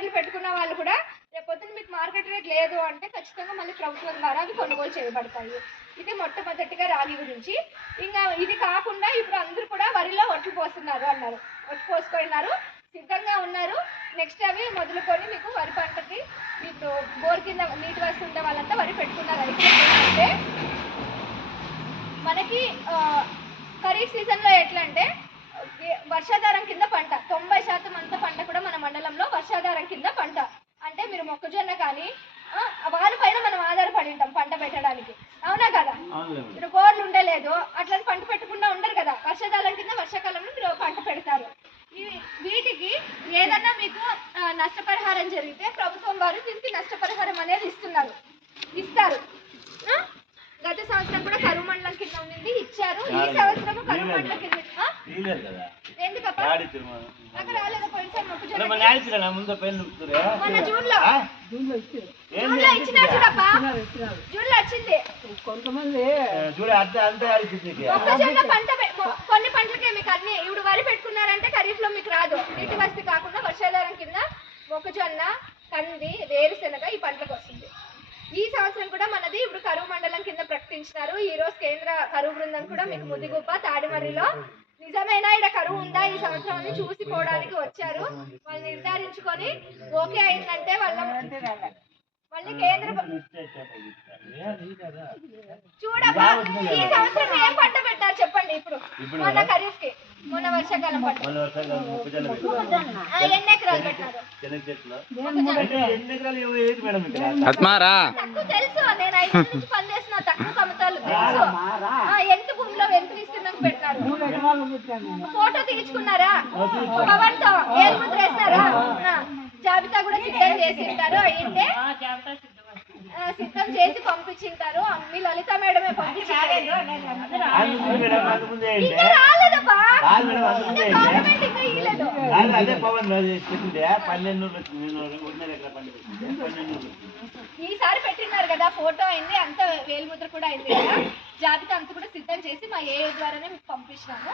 రేట్లు పెట్టుకున్న వాళ్ళు కూడా రేపు పొద్దున్న మీకు మార్కెట్ రేట్ లేదు అంటే ఖచ్చితంగా మళ్ళీ ప్రభుత్వం ద్వారా అవి కొనుగోలు చేయబడతాయి. ఇది మొట్టమొదటిగా రాగి గురించి. ఇంకా ఇది కాకుండా ఇప్పుడు అందరూ కూడా వరిలో ఒట్లు పోస్తున్నారు అన్నారు. ఒట్లు పోసుకున్నారు సిద్ధంగా ఉన్నారు. నెక్స్ట్ అవి మొదలుకొని మీకు వరి పంటకి ఇప్పుడు బోర్ కింద నీటి వస్తు ఉండే వాళ్ళంతా వరి పెట్టుకున్నారు. అయితే మనకి ఖరీఫ్ సీజన్లో ఎట్లా అంటే వర్షాధారం కింద పంట తొంభై శాతం అంత పంట కూడా మన మండలంలో వర్షాధారం కింద పంట అంటే మీరు మొక్కజొన్న కానీ ఆ, వాళ్ళ పైన మనం ఆధారపడి ఉంటాం పంట పెట్టడానికి అవునా కదా మీరు బోర్లు ఉండలేదు. అట్లని పంట పెట్టకుండా ఉండరు కదా. వర్షాకాలం కింద వర్షాకాలంలో మీరు పంట పెడతారు. వీటికి ఏదన్నా మీకు నష్టపరిహారం జరిగితే ప్రభుత్వం వారు దీనికి నష్టపరిహారం అనేది ఇస్తున్నారు. ఇస్తారు? గత సంవత్సరం కూడా కరువు మండలం కింద ఉండింది. ఇచ్చారు. ఈ సంవత్సరం కరువు మండలం కింద. ముందు కొంతమంది. చూడ అంతే అంతే ఆడిచింది కొన్ని పంటలకే మీకు అన్ని ఇప్పుడు వరి పెట్టుకున్నారంటే ఖరీఫ్లో మీకు రాదు. నీటి వస్తు కాకుండా వర్షాధారం కింద మొక్కజొన్న కంది వేరుశెనగ ఈ పంటలకు వస్తుంది. ఈ సంవత్సరం కూడా మనది ఇప్పుడు కరువు మండలం కింద ప్రకటించినారు. ఈ రోజు కేంద్ర కరువు బృందం కూడా మీకు ముదిగుప్ప తాడిమర్రిలో నిజమేనా ఇక్కడ కరువు ఉందా? ఈ సంవత్సరం అని చూసి పోవడానికి వచ్చారు. వాళ్ళు నిర్ధారించుకొని ఓకే అయిందంటే వాళ్ళ మళ్ళీ కేంద్ర చూడమ్మా ఈ సంవత్సరం ఏం పంట పెట్టారు చెప్పండి ఇప్పుడు. మొన్న ఖరీఫ్కి మొన్న వర్షాకాలం పంట. ఎన్ని ఎకరాలు తక్కువ తెలుసు నేను ఐదు నుంచి తక్కువ కమతాలు తెలుసు. ఆ, ఎంత భూమిలో ఎంత విస్తీర్ణం పెట్టినారు ఎకరాలు పెట్టాను ఫోటో తీయించుకున్నారా? పవర్తో ముద్ర జాబితా కూడా సిద్ధం చేసి ఉంటారు ఆ, సిద్ధం చేసి పంపించింటారు. మీ లలిత మేడమే ఈసారి పెట్టినారు కదా ఫోటో అయింది అంత వేలిముద్ర కూడా అయింది కదా. జాబితా అంతా కూడా సిద్ధం చేసి మా ఏ ద్వారానే మీకు పంపించినాము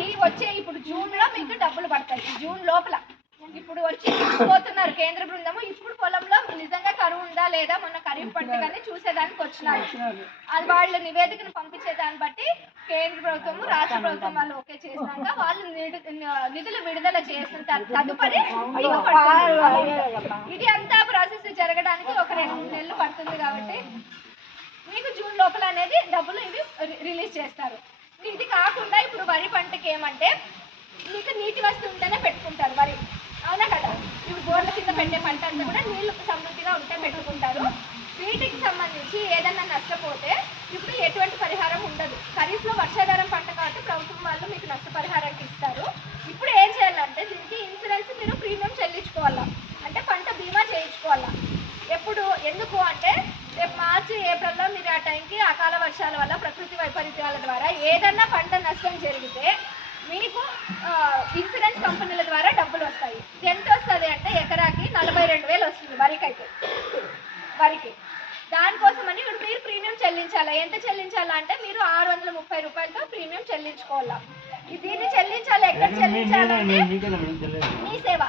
ఈ వచ్చే ఇప్పుడు జూన్లో మీకు డబ్బులు పడతాయి జూన్ లోపల. ఇప్పుడు వచ్చి పోతున్నారు కేంద్ర బృందము ఇప్పుడు ఉందా లేదా? మొన్న ఖరీఫ్ పంట కానీ చూసేదానికి వచ్చినారు. అది వాళ్ళ నివేదికను పంపించే దాన్ని బట్టి కేంద్ర ప్రభుత్వము రాష్ట్ర ప్రభుత్వం వాళ్ళు ఓకే చేసినాక వాళ్ళు నిధులు విడుదల చేసిన తదుపరి. ఇది అంతా ప్రాసెస్ జరగడానికి ఒక రెండు నెలలు పడుతుంది కాబట్టి మీకు జూన్ లోపల అనేది డబ్బులు ఇవి రిలీజ్ చేస్తారు. ఇది కాకుండా ఇప్పుడు వరి పంటకి ఏమంటే మీకు నీటి వస్తు ఉంటేనే పెట్టుకుంటారు వరి. అవునా కదా? ఇప్పుడు బోర్ల కింద పెట్టే పంట అంతా కూడా నీళ్ళు సమృద్ధిగా ఉంటే పెట్టుకుంటారు. వీటికి సంబంధించి ఏదన్నా నష్టపోతే ఇప్పుడు ఎటువంటి పరిహారం ఉండదు. ఖరీఫ్లో వర్షాధారం పంట కాబట్టి ప్రభుత్వం వాళ్ళు మీకు నష్టపరిహారానికి ఇస్తారు. ఇప్పుడు ఏం చేయాలంటే దీనికి ఇన్సూరెన్స్ మీరు ప్రీమియం చెల్లించుకోవాలా? అంటే పంట బీమా చేయించుకోవాలా? ఎప్పుడు? ఎందుకు? అంటే రేపు మార్చి ఏప్రిల్లో మీరు ఆ టైంకి అకాల వర్షాల వల్ల ప్రకృతి వైపరీత్యాల ద్వారా ఏదన్నా పంట నష్టం జరిగితే మీకు ఇన్సూరెన్స్ కంపెనీల ద్వారా డబ్బులు వస్తాయి ఎంత వస్తుంది అంటే ఎకరాకి నలభై రెండు వేలు వస్తుంది వరికి అయితే వరికి దానికోసమని ఇప్పుడు మీరు ప్రీమియం చెల్లించాలా ఎంత చెల్లించాలా అంటే మీరు ఆరు వందల రూపాయలతో ప్రీమియం చెల్లించుకోవాలా? దీన్ని చెల్లించాలా? ఎక్కడ చెల్లించాలంటే మీ సేవ.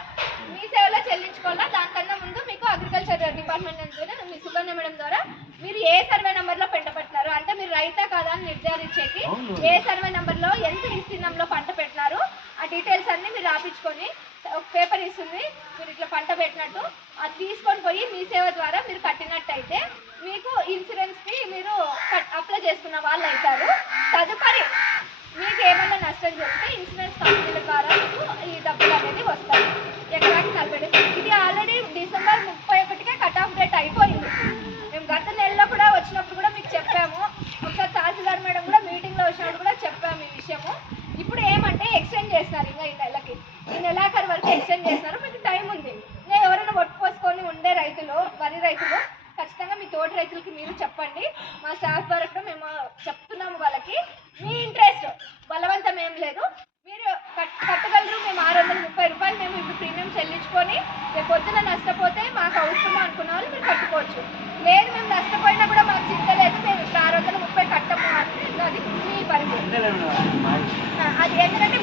మీ సేవలో చెల్లించుకోవాలా? దానికన్నా ముందు మీకు అగ్రికల్చర్ డిపార్ట్మెంట్ నుంచి మీ సుకన్య మేడం ద్వారా మీరు ఏ సర్వే నెంబర్లో పెట్టబెట్టినారు అంటే మీరు రైతా కాదా అని నిర్ధారించేకి. ఏ సర్వే నెంబర్లో ఎంత విస్తీర్ణంలో పంట పెట్టినారు? ఆ డీటెయిల్స్ అన్ని మీరు రాపించుకొని ఒక పేపర్ ఇస్తుంది. మీరు ఇట్లా పంట పెట్టినట్టు అది తీసుకొని పోయి మీ సేవ ద్వారా మీరు కట్టినట్టయితే మీకు ఇన్సూరెన్స్కి మీరు అప్లై చేసుకున్న వాళ్ళు అవుతారు తదుపరి మీకు ఏమైనా నష్టం జరిగితే ఇన్సూరెన్స్ కంపెనీల ద్వారా మీకు ఈ డబ్బులు అనేది వస్తాయి. ఎకరాకి నలభై ఇది ఆల్రెడీ డిసెంబర్ ముప్పై ఒకటికే కట్ ఆఫ్ డేట్ అయిపోయింది. మేము గత నెలలో కూడా వచ్చినప్పుడు కూడా మీకు చెప్పాము. ఒకసారి తహసీల్దార్ మేడం కూడా మీటింగ్లో వచ్చినప్పుడు కూడా చెప్పాము ఈ విషయము. ఇప్పుడు ఏమంటే ఎక్స్టెండ్ చేస్తున్నారు ఇంకా ఈ నెలకి. ఈ నెలాఖరు వరకు ఎక్స్టెండ్ చేస్తున్నారు. మీకు టైం ఉంది. నేను ఎవరైనా ఒట్టుకోసుకొని ఉండే రైతులు వరి రైతులు ఖచ్చితంగా మీ తోటి రైతులకి మీరు చెప్పండి. మా స్టాఫ్ ద్వారా కూడా మేము చెప్తున్నాము వాళ్ళకి మీ ఇంట్రెస్ట్ బలవంతం ఏం లేదు మీరు కట్- కట్టగలరు మేము ఆరు వందల ముప్పై రూపాయలు మేము ఇప్పుడు ప్రీమియం చెల్లించుకొని రేపు పొద్దున నష్టపోతే మాకు అవసరమా అనుకున్న వాళ్ళు మీరు కట్టుకోవచ్చు. లేదు మేము నష్టపోయినా కూడా మాకు చింత లేదు. మేము ఆరు వందల ముప్పై కట్టము అంటే అది మీ పరిస్థితి. అది ఎందుకంటే